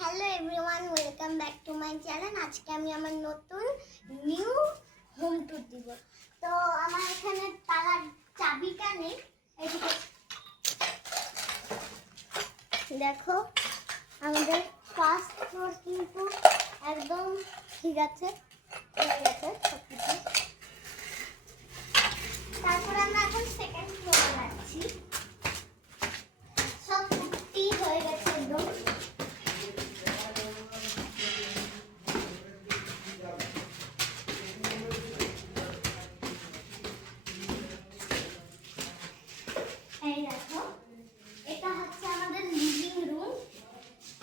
Hello everyone, welcome back to my channel. আজকে আমি আমার নতুন নিউ হোম ট্যুর দিব। তো আমার এখানে তালার চাবিটা নেই, এদিকে দেখো আমাদের ফার্স্ট ফ্লোর কিন্তু একদম ঠিক আছে, হয়ে গেছে সবকিছু। তারপর আমরা এখন সেকেন্ড ফ্লোরে যাচ্ছি। সব ফুটি হয়ে গেছে একদম। এই দেখো, এটা হচ্ছে আমাদের লিভিং রুম।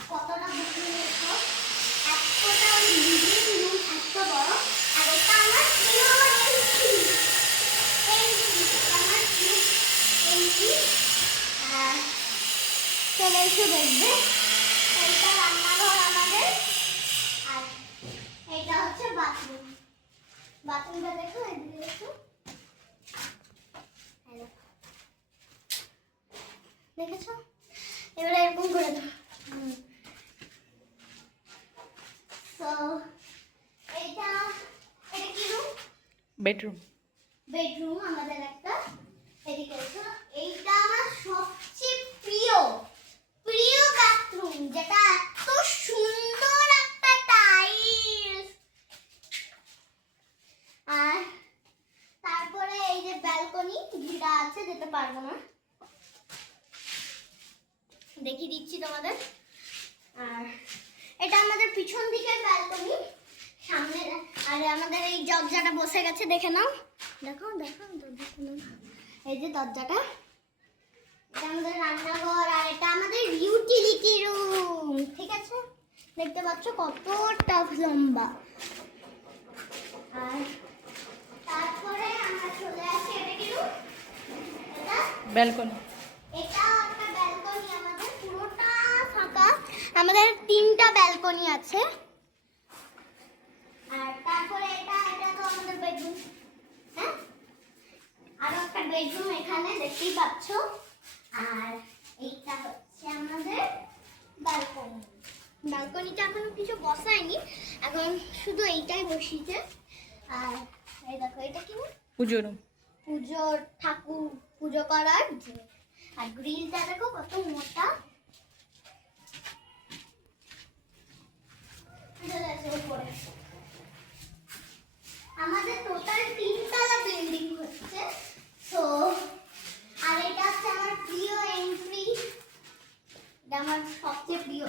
কতটা বুকিং দেখো, এতটা লিভিং রুম এত বড়। আর এটা আমার প্রিয় এন্ট্রি, আমার প্রিয় এন্ট্রি। চলে এসে দেখবে, এইটা রান্নাঘর আমাদের, আর এইটা হচ্ছে বাথরুম। বাথরুমটা দেখো, এদিকে দেখো, দেখেছো? এবারে এরকম করে দাও। সো এটা কি রুম? বেডরুম। বেডরুম আমাদের একটা। এদিকে এসো, এইটা আমার সবচেয়ে প্রিয় প্রিয় বাথরুম, যেটা এত সুন্দর একটা টাইলস। আর তারপরে এই যে ব্যালকনি ঘিরা আছে, যেতে পারবো না, দেখিয়ে দিচ্ছি তোমাদের। আর এটা আমাদের পিছন দিকের ব্যালকনি, সামনে। আর আমাদের এই দরজাটা বসে গেছে, দেখে নাও, দেখো দেখো দেখো, এই যে দরজাটা, এটা আমাদের রান্নাঘর। আর এটা আমাদের ইউটিলিটি রুম, ঠিক আছে? দেখতে পাচ্ছ কতটা লম্বা। আর তারপরে আমরা চলে আসি, এটা কি রুম? এটা ব্যালকনি। এটা একটা ব্যালকনি, আমাদের পুরোটা ফাঁকা। আমাদের 3টা ব্যালকনি আছে। আর তারপরে এটা তো আমাদের বেডরুম। হ্যাঁ, আর একটা বেডরুম এখানে দেখতেই পাচ্ছ। আর এইটা হচ্ছে আমাদের ব্যালকনি। ব্যালকনিটা এখনো কিছু বসায়নি, এখন শুধু এইটাই বসিয়েছে। আর এই দেখো, এটা কি পুজো রুম। পুজোর ঠাকুর পুজো করার জিনিস। আর গ্রিলটা দেখো কত মোটা। আমাদের টোটাল 3 তলা বিল্ডিং হচ্ছে। তো আর এটা হচ্ছে আমার প্রিয় এন্ট্রি, এটা আমার সবচেয়ে প্রিয়।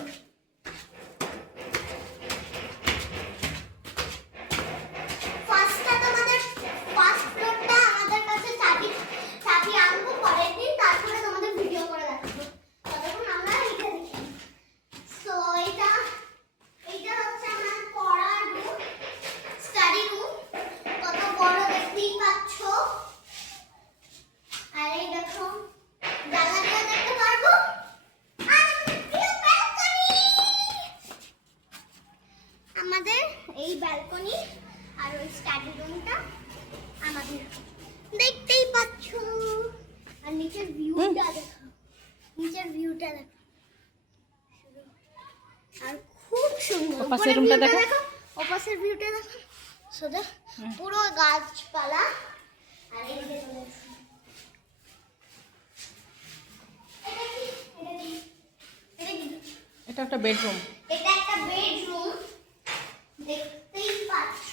ফার্স্টটা তোমাদের ফার্স্ট ফ্লোরটা আমাদের কাছে চাবি আনবো পরের দিন, তারপরে তোমাদের ভিডিও করে দেখাবো। ততক্ষণ আমরা এটা দেখি। সো এইটা হচ্ছে আমার পড়ার রুম, স্টাডি রুম। কত বড় দেখতেই পাচ্ছ। আর এই দেখো, জানলা দিয়ে দেখতে পারবো। আর এই ব্যালকনি, আমাদের এই ব্যালকনি আর ওই স্টাডি রুমটা আমাদের, দেখতেই পাচ্ছ। আর নিচের ভিউটা দেখো, নিচের ভিউটা দেখো, আর খুব সুন্দর। ওপাশের রুমটা দেখো, ওপাশের ভিউটা দেখো, সোজা পুরো গাছপালা। আর এই যে এটা একটা বেডরুম। এটা একটা বেডরুম, দেখতেই পাচ্ছ।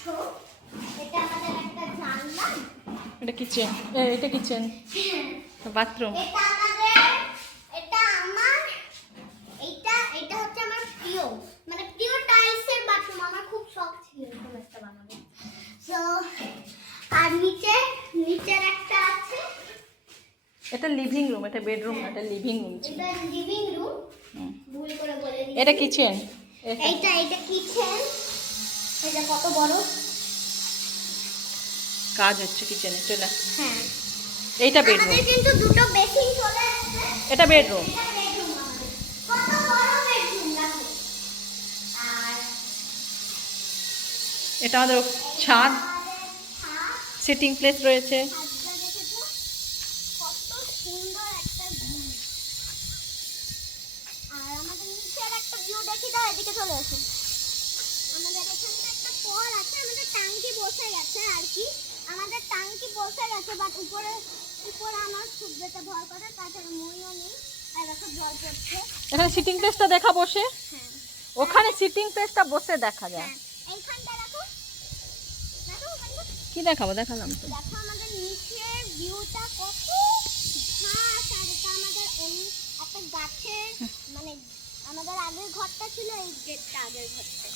এটা আমাদের একটা জানলা। এটা কিচেন। এটা কিচেন, বাথরুম। এটা আমাদের, এটা আমার, এটা হচ্ছে আমার প্রিয়, মানে প্রিয় টাইলসের বাথরুম। আমার খুব শখ ছিল এরকম একটা বানাবো। সো আর নিচের একটা আছে। এটা লিভিং রুম, এটা বেডরুম না, এটা লিভিং রুম। এটা লিভিং রুম, ভুল করে বলে দিয়েছি। এটা কিচেন। এটা কিচেন। এটা কত বড় কাজ হচ্ছে কিচেনে, চলে। হ্যাঁ, এইটা বেডরুম। আমাদের কিন্তু দুটো বেসিন চলে আসছে। এটা বেডরুম। এটা বেডরুম আমাদের, কত বড় বেডরুম দেখো। আর এটা আমাদের ছাদ, আমাদের ছাদ, সিটিং প্লেস রয়েছে। ছাদটা দেখেছো কত সুন্দর একটা ভিউ। আর আমাদের নিচের একটা ভিউ ভিউ দেখি দাও, এদিকে চলে এসো। আমাদের এখানে একটা কল আছে, আমাদের ট্যাঙ্কি বসে গেছে আর কি। আমাদের ট্যাঙ্কি বসে গেছে, বাট উপরে উপরে আমার খুব যেতে ভয় করে, তাছাড়া মইও নেই। আর দেখো জল পড়ছে। এখানে সিটিং প্লেসটা দেখা বসে, হ্যাঁ ওখানে সিটিং প্লেসটা বসে দেখা যায়। হ্যাঁ, এইখানটা দেখো, দেখো ওখানটা। কি দেখাবো, দেখালাম তো। দেখো আমাদের নিচের ভিউটা কত ঘাস, আর এটা আমাদের একটা গাছের মানে আমাদের আগের ঘরটা ছিল, এই গেটটা আগের ঘরটা।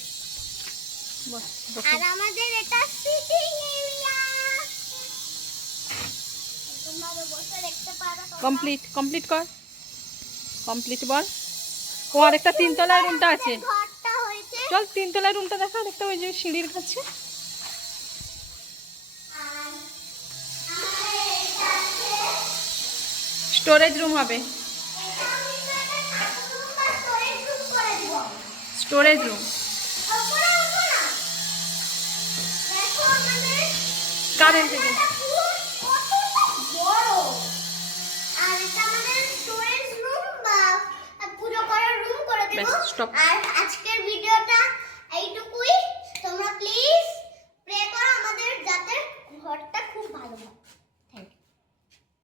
বস, বসো। আর আমাদের এটা সিটিং এরিয়া, তোমরা বসে দেখতে পারো। কমপ্লিট কমপ্লিট কর, কমপ্লিট বল। ও আরেকটা তিনতলায় রুমটা আছে, ঘরটা হয়েছে। চল তিনতলায় রুমটা দেখা, আরেকটা ওই যে সিঁড়ির কাছে। আর আমাদের এটা আছে, স্টোরেজ রুম হবে, এটা আমি তো একটা রুম বা স্টোরেজ রুম করে দিব। Storage room. উপরে উঠো না, দেখো আমাদের কারেন্ট থেকে জানলাটা পুরো কতটা বড়। আর এটা আমাদের স্টোরেজ রুম বা পুরো করার রুম করে দেব। ব্যাস, stop. আর আজকের ভিডিওটা